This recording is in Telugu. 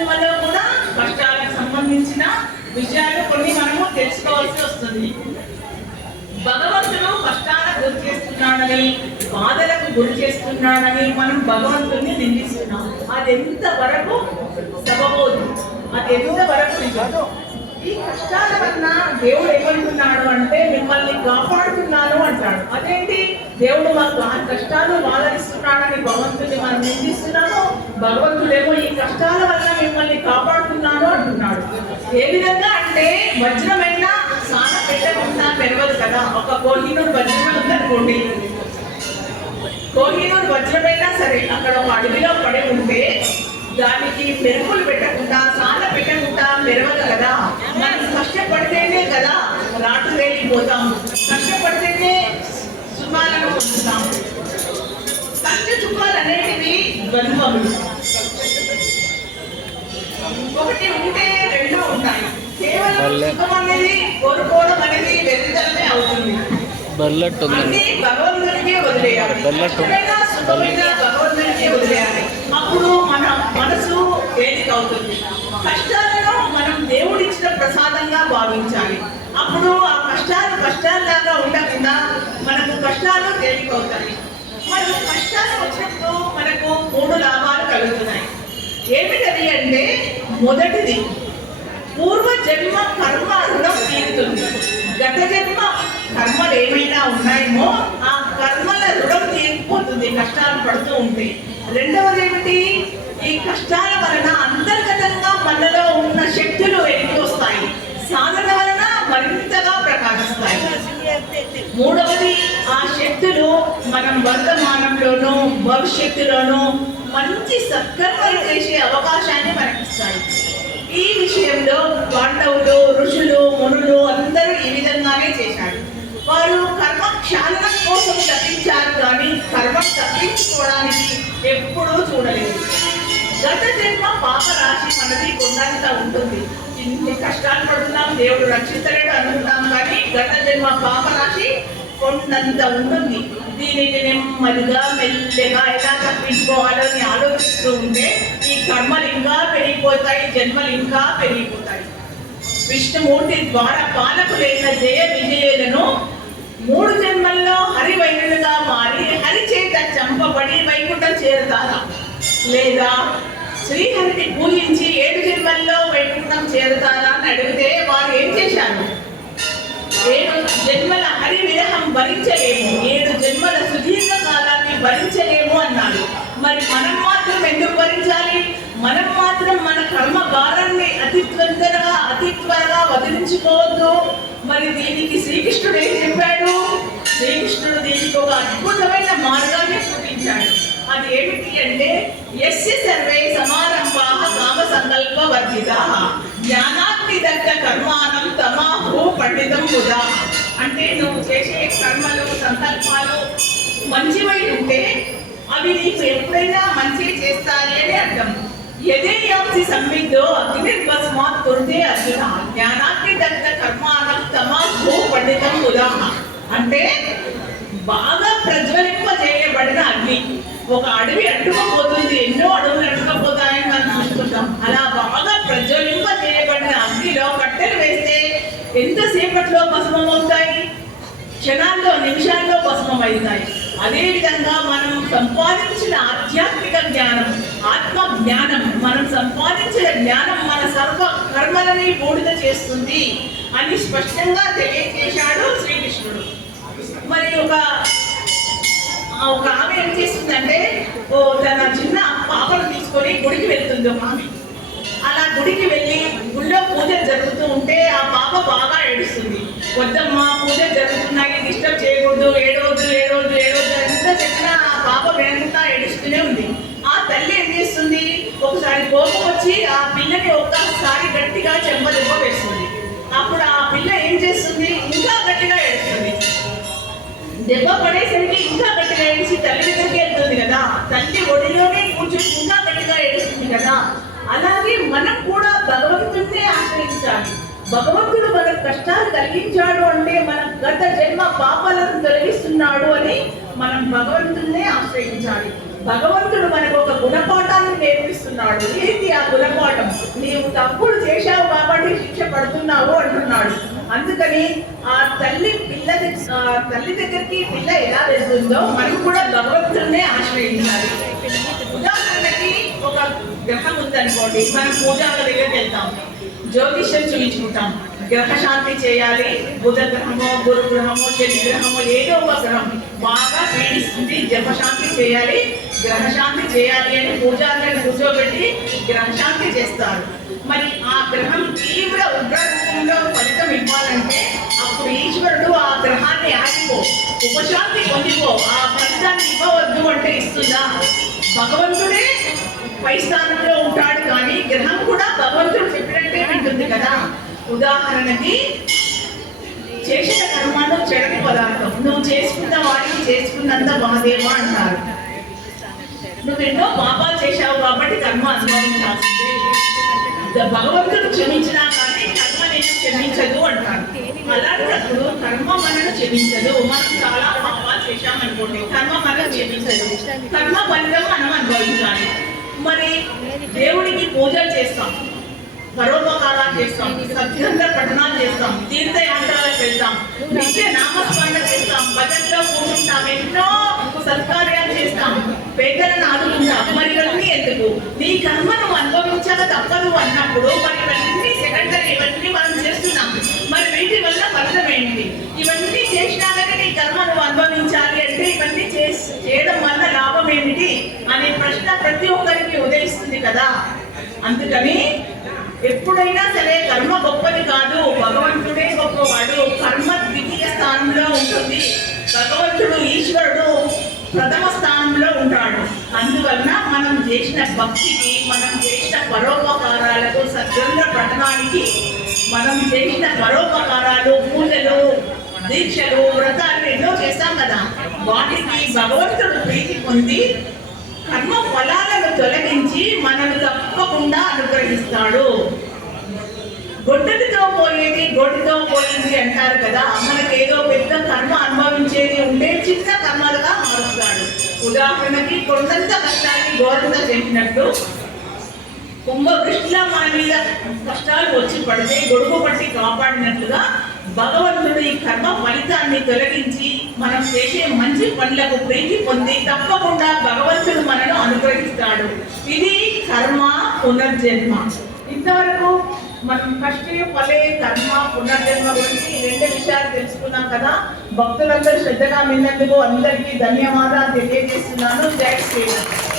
జన్మలో కూడా కష్టాలకు సంబంధించిన విషయాలు కొన్ని మనము తెలుసుకోవాల్సి వస్తుంది. భగవంతుడు కష్టాలకు గురి చేస్తున్నాడని బాధలకు గురి చేస్తున్నాడని మనం భగవంతుడిని నిందిస్తున్నాం. అది ఎంత వరకు సబబోదు అది ఎంత వరకు నిజం? ఈ కష్టాల వలన దేవుడు ఏమంటున్నాడు అంటే మిమ్మల్ని కాపాడుతున్నాను అంటాడు. అదేంటి? దేవుడు మాకు ఆ కష్టాలు బాధరిస్తున్నాడని భగవంతుని మనం నిందిస్తున్నాము. భగవంతుడేమో ఈ కష్టాల వల్ల మిమ్మల్ని కాపాడుతున్నాను అంటున్నాడు ఏ విధంగా అంటే వజ్రమైన సాన పెట్టకుండా పెరగదు కదా? ఒక కోహినూరు ఉంది ఉందనుకోండి కోహినూరు వజ్రమైనా సరే అక్కడ ఒక అడవిలో పడి ఉంటే దానికి మెరుపులు పెట్టకుండా సాన పెట్టకుండా పెరగదు కదా? మనం కష్టపడితేనే కదా రాటు తేలిపోతాము కష్టపడితేనే సుఖాలను పొందుతాము కష్ట సుఖాలు అనేటివి ద్వంద్వములు ఒకటి ఉంటే బల్లట్టు ఉందండి వదిలేయాలి. అప్పుడు మన మనసు అవుతుంది. కష్టాలను మనం దేవుడిచ్చిన ప్రసాదంగా భావించాలి. అప్పుడు ఆ కష్టాలు కష్టాల్లాగా ఉండకుండా మనకు కష్టాలు తేలిక అవుతాయి మనకు కష్టాలు వచ్చినప్పుడు మనకు మూడు లాభాలు కలుగుతున్నాయి. ఏమిటది అంటే మొదటిది పూర్వ జన్మ కర్మ రుణం తీరుతుంది. గత జన్మ కర్మలు ఏమైనా ఉన్నాయేమో ఆ కర్మల రుణం తీరిపోతుంది కష్టాలు పడుతూ ఉంటే. రెండవది ఏమిటి ఈ కష్టాల వలన అంతర్గతంగా మనలో ఉన్న శక్తులు వెలికి వస్తాయి. సాధన వలన మరింతగా ప్రకాశిస్తాయి. మూడవది ఆ శక్తులు మనం వర్తమానంలోనూ భవిష్యత్తులోనూ మంచి సత్కర్మలు చేసే అవకాశాన్ని మనం పాండవులు ఋషులు మునులు అందరూ ఈ విధంగానే చేశారు. వారు కర్మ క్షాళనం కోసం తప్పించారు కానీ కర్మ తప్పించుకోవడానికి ఎప్పుడూ చూడలేదు. గత జన్మ పాప రాశి మనది కొండంత ఉంటుంది. ఇన్ని కష్టాలు పడుతున్నాం దేవుడు రక్షించలేడు అనుకుంటాం కానీ గత జన్మ పాప రాశి కొండంత ఉంటుంది. దీనిని నెమ్మదిగా మెల్లగా ఎలా తప్పించుకోవాలని ఆలోచిస్తూ ఉంటే ఈ కర్మలు ఇంకా పెరిగిపోతాయి జన్మలు ఇంకా పెరిగిపోతాయి. విష్ణుమూర్తి ద్వారా పాలకులైన జయ విజయులను మూడు జన్మల్లో హరివైనుడుగా మారి హరి చేత చంపబడి వైకుంఠం చేరుతారా? లేదా శ్రీహరిని పూజించి ఏడు జన్మల్లో వైకుంఠం చేరుతారా అని అడిగితే వారు ఏం చేశారు? ఏడు జన్మల హరి విరహం భరించలేము ఏడు జన్మల సుదీర్ఘ కాలాన్ని భరించలేము అన్నాడు మరి మనం మాత్రం ఎందుకు భరించాలి? మనం మాత్రం మన వదిలించుకోవద్దు మరి దీనికి శ్రీకృష్ణుడు ఏం చెప్పాడు? శ్రీకృష్ణుడు దీనికి ఒక అద్భుతమైన మార్గాన్ని చూపించాడు. అది ఏమిటి అంటే ఎస్య సర్వే సమారంభా కామ సంకల్ప వర్ధిత జ్ఞానాన్ని దగ్గ కర్మానం తమాహు పండితం ఉదా అంటే నువ్వు చేసే కర్మలు సంకల్పాలు మంచివై ఉంటే అవి నీకు ఎప్పుడైనా మంచి చేస్తాయి అని అర్థం. ఎదే యాప్సి సంవిద్ధో అగ్నిర్భస్మాత్ తుర్దే అర్జున జ్ఞానాగ్ని దగ్గ కర్మానం తమాహు పండితం ఉదాహ అంటే బాగా ప్రజ్వలింప చేయబడిన అగ్ని. ఒక అడవి అడ్డుకపోతుంది ఎన్నో అడవులు అంటుకపోతాయని మనం చూస్తుంటాం అలా బాగా ప్రజ్వలింప చేయబడిన అగ్నిలో కట్టెలు వేస్తే ఎంతసేపట్లో భస్మం అవుతాయి క్షణాల్లో నిమిషాల్లో భస్మం అవుతాయి అదేవిధంగా మనం సంపాదించిన ఆధ్యాత్మిక జ్ఞానం ఆత్మ జ్ఞానం మనం సంపాదించిన జ్ఞానం మన సర్వ కర్మలని బూడిద చేస్తుంది అని స్పష్టంగా తెలియజేశాడు శ్రీకృష్ణుడు. మరి ఒక ఒక ఆమె ఏం చేస్తుందంటే ఓ తన చిన్న పాపను తీసుకొని గుడికి వెళ్తుంది ఒక ఆమె. అలా గుడికి వెళ్ళి గుళ్ళో పూజలు జరుగుతూ ఉంటే ఆ పాప బాగా ఏడుస్తుంది. వద్దమ్మా పూజ జరుగుతున్నాయి డిస్టర్బ్ చేయకూడదు ఏడవద్దు ఏడవద్దు ఏడవద్దు ఎంత చెప్పినా ఆ పాప వేరంతా ఏడుస్తూనే ఉంది. తల్లి ఏం చేస్తుంది? ఒకసారి కోపం వచ్చి ఆ పిల్లని ఒక్కసారి గట్టిగా చెంపదెబ్బ వేస్తుంది. అప్పుడు ఆ పిల్ల ఏం చేస్తుంది? ఇంకా గట్టిగా ఏడుస్తుంది. దెబ్బ పడేసరికి ఇంకా గట్టిగా ఏడిచి తల్లి దగ్గరికి వెళ్తుంది కదా. తల్లి ఒడిలోనే కూర్చొని ఇంకా గట్టిగా ఏడుస్తుంది కదా. అలాగే మనం కూడా భగవంతుడినే ఆశ్రయించాలి. భగవంతుడు మనకు కష్టాలు కలిగించాడు అంటే మన గత జన్మ పాపాలను తొలగిస్తున్నాడు అని మనం భగవంతుడినే ఆశ్రయించాలి. భగవంతుడు మనకు ఒక గుణపాఠాన్ని నేర్పిస్తున్నాడు. ఏంటి ఆ గుణపాఠం? తప్పుడు చేశావు కాబట్టి శిక్ష పడుతున్నావు అంటున్నాడు. అందుకని ఆ తల్లి పిల్ల ఆ తల్లి దగ్గరికి పిల్ల ఎలా వెళ్తుందో మనం కూడా భగవంతుడినే ఆశ్రయించాలి. ఉదాహరణకి ఒక గ్రహం ఉందనుకోండి. మనం పూజాల దగ్గరికి వెళ్తాం. జ్యోతిష్యం చూపించుకుంటాం గ్రహశాంతి చేయాలి. బుధ గ్రహమో గురు గ్రహమో శని గ్రహమో ఏదో ఒక గ్రహం బాగా పీడిస్తుంది. జపశాంతి చేయాలి. గ్రహశాంతి చేయాలి అని పూజారులను కూర్చోబెట్టి గ్రహశాంతి చేస్తారు. మరి ఆ గ్రహం తీవ్ర ఉగ్ర రూపంలో ఫలితం ఇవ్వాలంటే అప్పుడు ఈశ్వరుడు ఆ గ్రహాన్ని ఆగిపో. ఉపశాంతి పొందిపో. ఆ ఫలితాన్ని ఇవ్వవద్దు అంటే ఇస్తుందా? భగవంతుడే పై స్థానంలో ఉంటాడు కానీ గ్రహం కూడా భగవంతుడు చెప్పినట్టే వింటుంది కదా ఉదాహరణకి చేసిన కర్మను చెడని పదార్థం. నువ్వు చేసుకున్న వాడికి చేసుకున్నంత మహాదేవా అంటారు. నువ్వు ఎన్నో పాపాలు చేశావు కాబట్టి కర్మ అనుభవించాల్సిందే భగవంతుడు క్షమించినా కానీ కర్మ నేను క్షమించదు అంటారు. అలాంటప్పుడు కర్మ మనను క్షమించదు. మనం చాలా పాపాలు చేశామనుకోండి కర్మ మనం క్షమించదు. కర్మ ఫలితం మనం అనుభవించాలి. మరి దేవుడికి పూజలు చేస్తాం. పరోపకారాలు చేస్తాం సత్యంగా పఠనాలు చేస్తాం తీర్థయాత్రలకు వెళ్తాం నిత్య నామస్మరణ చేస్తాం భజనలో కూర్చుంటాం ఎన్నో సత్కార్యాలు చేస్తాం పేదలను ఆదుకుంటాం మరి ఇవన్నీ ఎందుకు? నీ కర్మను అనుభవించక తప్పదు అన్నప్పుడు మరి ఇవన్నీ సెకండరీ ఇవన్నీ మనం చేస్తున్నాం. మరి వీటి వల్ల ఫలితం ఏంటి? ఇవన్నీ చేసినాకనే నీ కర్మను అనుభవించాలి అంటే ఇవన్నీ చేయడం వల్ల లాభం ఏమిటి? అనే ప్రశ్న ప్రతి ఒక్కరికి ఉదయిస్తుంది కదా. అందుకని ఎప్పుడైనా సరే కర్మ గొప్పది కాదు. భగవంతుడే గొప్పవాడు. కర్మ ద్వితీయ స్థానంలో ఉంటుంది. భగవంతుడు ఈశ్వరుడు ప్రథమ స్థానంలో ఉంటాడు. అందువలన మనం చేసిన భక్తికి మనం చేసిన పరోపకారాలకు సద్గ్రంథ పఠనానికి మనం చేసిన పరోపకారాలు పూజలు దీక్షలు వ్రతాలు ఎన్నో చేస్తాం కదా. వాటికి భగవంతుడు ప్రీతి పొంది కర్మ ఫలాలు తొలగించి మనను తప్పకుండా అనుగ్రహిస్తాడు. గొడ్డలితో పోయేది గొడ్డుతో పోయింది అంటారు కదా మనకి ఏదో పెద్ద కర్మ అనుభవించేది ఉంటే చిన్న కర్మలుగా మారుస్తాడు. ఉదాహరణకి కొండంత కష్టాన్ని గోరంత చేసినట్టు కుంభకృష్ణ మన మీద కష్టాలు వచ్చి పడితే గొడుగు పట్టి కాపాడినట్లుగా భగవంతుడు ఈ కర్మ ఫలితాన్ని తొలగించి మనం చేసే మంచి పనులకు ప్రీతి పొంది తప్పకుండా భగవంతుడు మనను అనుగ్రహిస్తాడు. ఇది కర్మ పునర్జన్మ. ఇంతవరకు మనం కష్టే ఫలే కర్మ పునర్జన్మ గురించి రెండు విషయాలు తెలుసుకున్నాం కదా. భక్తులందరూ శ్రద్ధగా విన్నందుకు అందరికీ ధన్యవాదాలు తెలియజేస్తున్నాను. జై శ్రీరామ్.